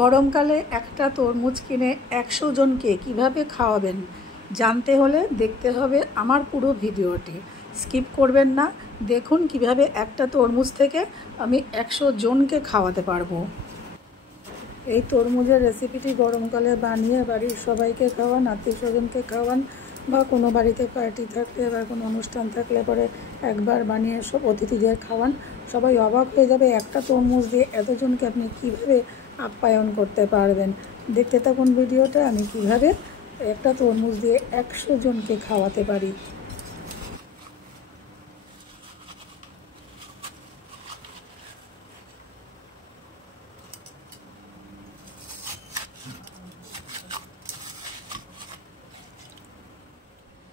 গরমকালে একটা তরমুজ কিনে 100 জনকে কীভাবে খাওয়াবেন জানতে হলে দেখতে হবে আমার পুরো ভিডিওটি। স্কিপ করবেন না, দেখুন কিভাবে একটা তরমুজ থেকে আমি 100 জনকে খাওয়াতে পারবো। এই তরমুজের রেসিপিটি গরমকালে বানিয়ে বাড়ির সবাইকে খাওয়ান, আত্মীয় স্বজনকে খাওয়ান, বা কোনো বাড়িতে পার্টি থাকলে বা কোনো অনুষ্ঠান থাকলে পরে একবার বানিয়ে সব অতিথিদের খাওয়ান। সবাই অবাক হয়ে যাবে একটা তরমুজ দিয়ে এতজনকে আপনি কীভাবে আপ্যায়ন করতে পারবেন। দেখতে থাকুন ভিডিওটা, আমি কিভাবে একটা তরমুজ দিয়ে 100 জনকে খাওয়াতে পারি।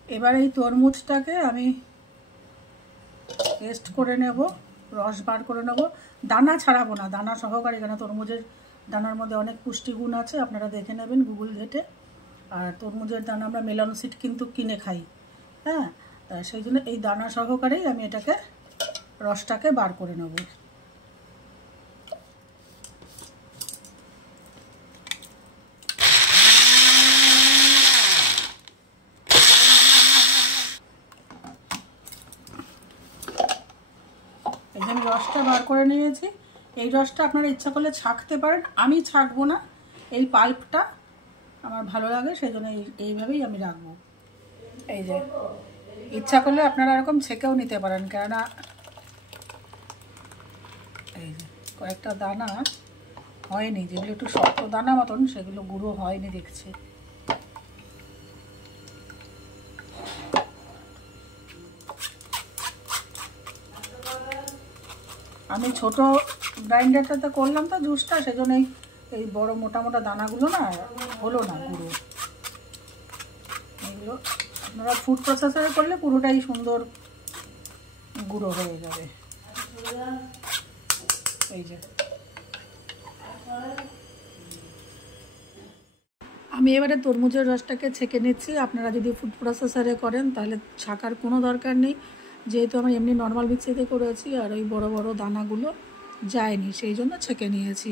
এবার এই তরমুজটাকে আমি পেস্ট করে নেব, রস বার করে নেব। দানা ছাড়াবো না, দানা সহকারে, কেন তরমুজের দানার মধ্যে অনেক পুষ্টিগুণ আছে, আপনারা দেখে নেবেন গুগল ঘেটে। আর তরমুজের দানা আমরা মেলন সিড কিন্তু কিনে খাই, হ্যাঁ, তা সেই জন্য এই দানা সহকারেই আমি এটাকে রসটাকে বার করে নেব। এই যে আমি রসটা বার করে নিয়েছি। এই রসটা আপনারা ইচ্ছা করলে ছাঁকতে পারেন, আমি ছাঁকবো না, এই পাল্পটা আমার ভালো লাগে, সেই জন্য এইভাবেই আমি রাখবো। এই যে ইচ্ছা করলে আপনারা এরকম ছেঁকেও নিতে পারেন, কেননা এই যে কয়েকটা দানা হয়নি, যেগুলো একটু শক্ত দানা মতন সেগুলো গুঁড়ো হয়নি দেখছি। আমি ছোট গ্রাইন্ডারটাতে করলাম তো জুসটা, সেজন্য এই বড় মোটা মোটা দানাগুলো না হলো না গুঁড়ো। এগুলো আপনারা ফুড প্রসেসরে করলে পুরোটাই সুন্দর গুঁড়ো হয়ে যাবে। এই যে আমি এবারে তরমুজের রসটাকে ছেঁকে নিচ্ছি। আপনারা যদি ফুড প্রসেসরে করেন তাহলে ছাকার কোনো দরকার নেই, যেহেতু আমি এমনি নর্মাল মিক্সিতে করেছি আর ওই বড় বড় দানাগুলো যায়নি, সেই জন্য ছেঁকে নিয়েছি।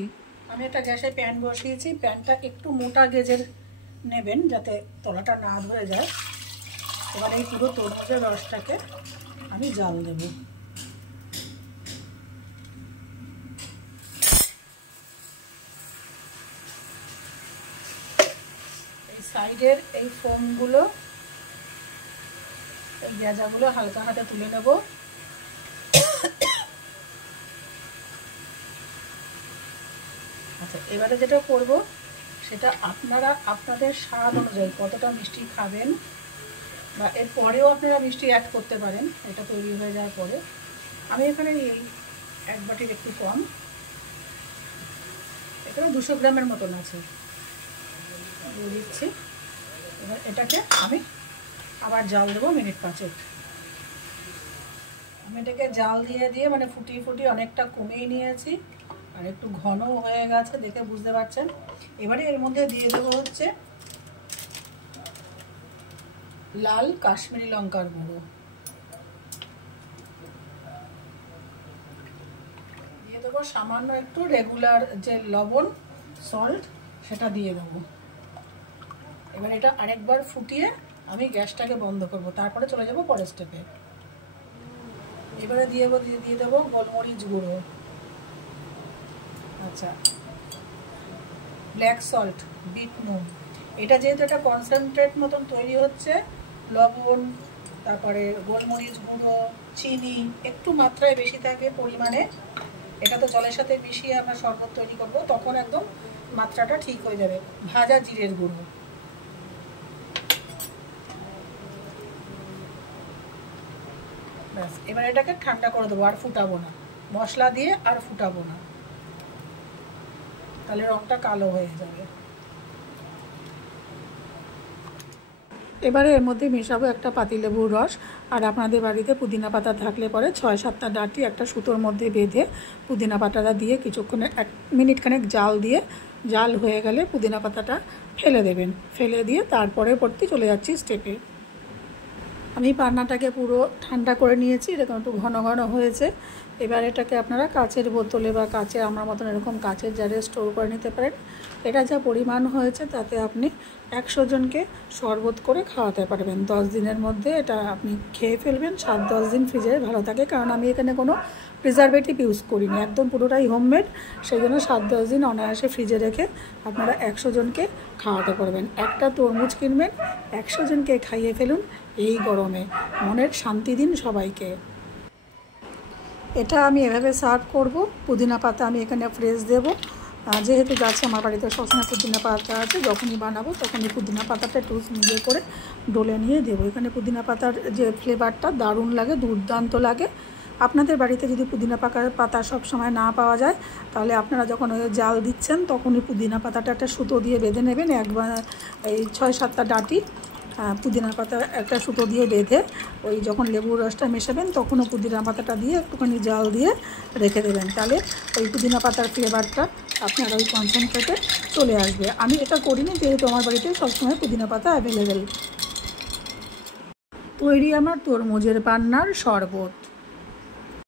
আমি একটা গ্যাসে প্যান বসিয়েছি, প্যানটা একটু মোটা গেজের নেবেন যাতে তলাটা না ধরে যায়। এবার এই পুরো তরমুজের রসটাকে আমি জাল দেব। এই সাইডের এই ফোমগুলো, এই গেজাগুলো হালকা হাতে তুলে নেব। আচ্ছা, এবারে যেটা করব সেটা আপনারা আপনাদের স্বাদ অনুযায়ী কতটা মিষ্টি খাবেন, বা এর পরেও আপনারা মিষ্টি অ্যাড করতে পারেন এটা তৈরি হয়ে যাওয়ার পরে। আমি এখানে এই 1 বাটির একটু কম, এখানে 200 গ্রামের মতন আছে, দিয়ে দিচ্ছি। এবার এটাকে আমি আবার জাল দেবো মিনিট 5। আমি এটাকে জাল দিয়ে মানে ফুটিয়ে ফুটিয়ে অনেকটা কমিয়ে নিয়েছি, আর একটু ঘন হয়ে গেছে দেখে বুঝতে পারছেন। এবারে এর মধ্যে দিয়ে দেবো হচ্ছে লাল কাশ্মীরি লঙ্কার গুঁড়ো, দিয়ে দেবো সামান্য একটু রেগুলার যে লবণ সল্ট সেটা দিয়ে দেবো। এবার এটা আরেকবার ফুটিয়ে আমি গ্যাসটাকে বন্ধ করব, তারপরে চলে যাব পরের স্টেপে। এবারে দিয়ে দেবো গোলমরিচ গুঁড়ো, আচ্ছা, ব্ল্যাক সল্ট, বিট নুন। এটা যেহেতু একটা কনসেন্ট্রেট মতন তৈরি হচ্ছে, লবণ, তারপরে গোলমরিচ গুঁড়ো, চিনি একটু মাত্রায় বেশি থাকে পরিমাণে। এটা তো জলের সাথে মিশিয়ে আমরা শরবত তৈরি করব, তখন একদম মাত্রাটা ঠিক হয়ে যাবে। ভাজা জিরের গুঁড়ো, ব্যাস। এবার এটাকে ঠান্ডা করে দেবো, আর ফুটাবো না, মশলা দিয়ে আর ফুটাবো না, তাহলে রংটা কালো হয়ে যাবে। এবারে এর মধ্যে মেশাবো একটা পাতিলেবুর রস, আর আপনাদের বাড়িতে পুদিনা পাতা থাকলে পরে 6-7টা ডাঁটি একটা সুতোর মধ্যে বেঁধে পুদিনা পাতাটা দিয়ে কিছুক্ষণে 1 মিনিট খানেক জাল হয়ে গেলে পুদিনা পাতাটা ফেলে দেবেন। ফেলে দিয়ে তারপরে পরতে চলে যাচ্ছি স্টেপে। আমি পান্নাটাকে পুরো ঠান্ডা করে নিয়েছি, এরকম একটু ঘন ঘন হয়েছে। এবার এটাকে আপনারা কাচের বোতলে বা কাচের আমার মতন এরকম কাচের জারে স্টোর করে নিতে পারেন। এটা যা পরিমাণ হয়েছে তাতে আপনি 100 জনকে শরবত করে খাওয়াতে পারবেন 10 দিনের মধ্যে। এটা আপনি খেয়ে ফেলবেন, 7-10 দিন ফ্রিজে ভালো থাকে, কারণ আমি এখানে কোনো প্রিজারভেটিভ ইউজ করিনি, একদম পুরোটাই হোমমেড। সেই জন্য 7-10 দিন অনায়াসে ফ্রিজে রেখে আপনারা 100 জনকে খাওয়াতে পারবেন। একটা তরমুজ কিনবেন, 100 জনকে খাইয়ে ফেলুন এই গরমে, মনের শান্তি দিন সবাইকে। এটা আমি এভাবে সার্ভ করব। পুদিনা পাতা আমি এখানে ফ্রেশ দেবো, যেহেতু গাছে আমার বাড়িতে সবসময় পুদিনা পাতা আছে, যখনই বানাবো তখনই পুদিনা পাতাটা একটু ইয়ে করে ডলে নিয়ে দেবো। এখানে পুদিনা পাতার যে ফ্লেভারটা দারুণ লাগে, দুর্দান্ত লাগে। আপনাদের বাড়িতে যদি পুদিনা পাতা সব সময় না পাওয়া যায়, তাহলে আপনারা যখন ওই জাল দিচ্ছেন তখনই পুদিনা পাতাটা একটা সুতো দিয়ে বেঁধে নেবেন। একবার এই 6-7টা ডাঁটি পুদিনা পাতা একটা সুতো দিয়ে বেঁধে ওই যখন লেবুর রসটা মেশাবেন তখনও পুদিনা পাতাটা দিয়ে একটুখানি জাল দিয়ে রেখে দেবেন, তাহলে ওই পুদিনা পাতার ফ্লেভারটা আপনার ওই কনসেন্ট্রেটে চলে আসবে। আমি এটা করিনি, যেহেতু আমার বাড়িতে সবসময় পুদিনা পাতা অ্যাভেলেবেল। তৈরি আমার তরমুজের পান্নার শরবত।